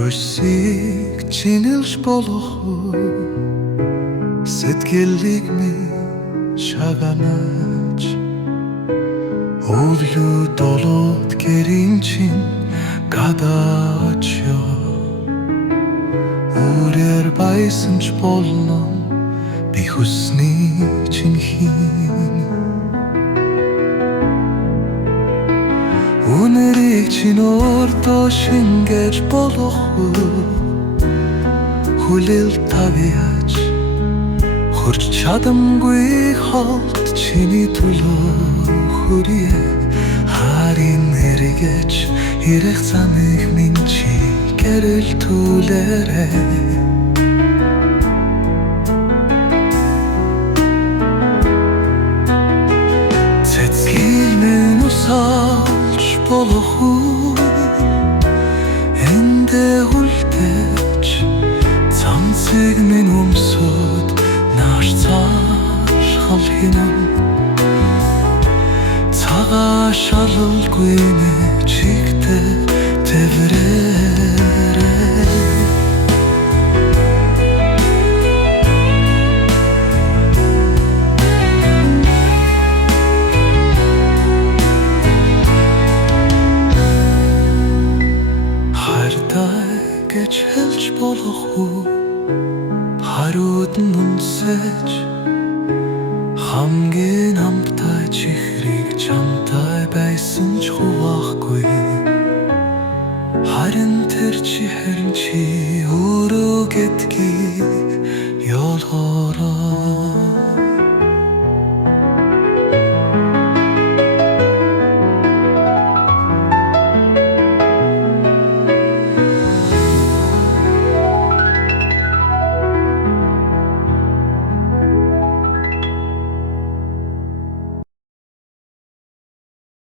Хөрсийг чинэлж болох сэтгэлийг минь шаганаж Өвлүү долоод гэрийн чинь гадаач ёо Үрээр байсан ч болно би хүсний чинь хийн Үнэрийг чинь өөртөө шингээж болох Хүлээл тавьяач Хурж чадамгүй холт чиний төлөө хүрье Харин эргэж ирэх замыг минь чи гэрэлтүүлээрэй Цэцгийг минь усалж болох уу Эндэ үлдээж цамцыг минь өмсөд нааш цааш хол хинэн Цагаа шалалгүй нэ чигтээ тэврээрэй Хартай гэж хэлж болох уу Хариуд нь үнсэж Хамгийн хамтай чихрийг чамтай байсан ч хуваахгүй Харин тэр чи харин чи өөрөө гэдгийг